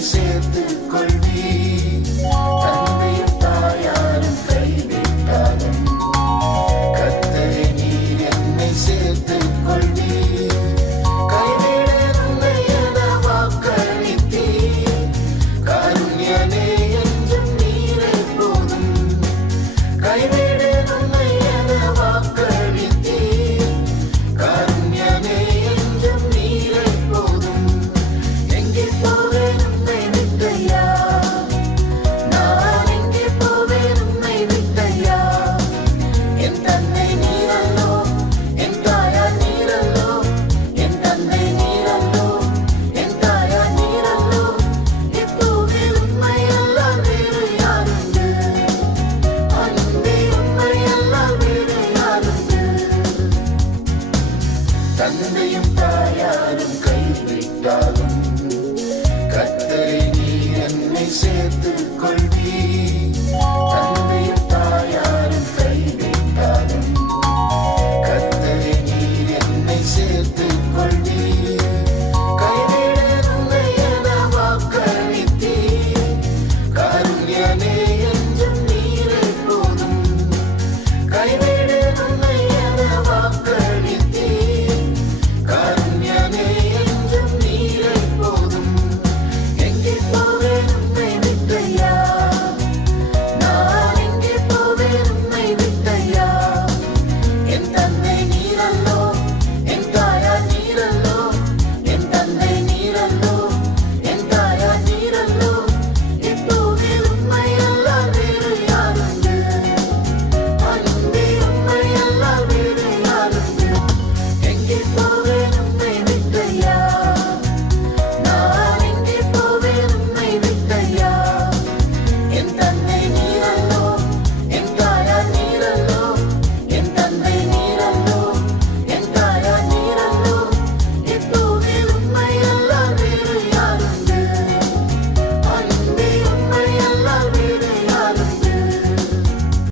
சேர்த்துக் கொள்வீர். தந்தையும் தாயாரும் கைவிட்டாலும் கத்தரை நீ என்னை சேர்த்து கொள்வி தந்தையும் தாயாரும் கைவிட்டாலும் கத்தரை நீ என்னை சேர்த்து கொள்வி கைவிட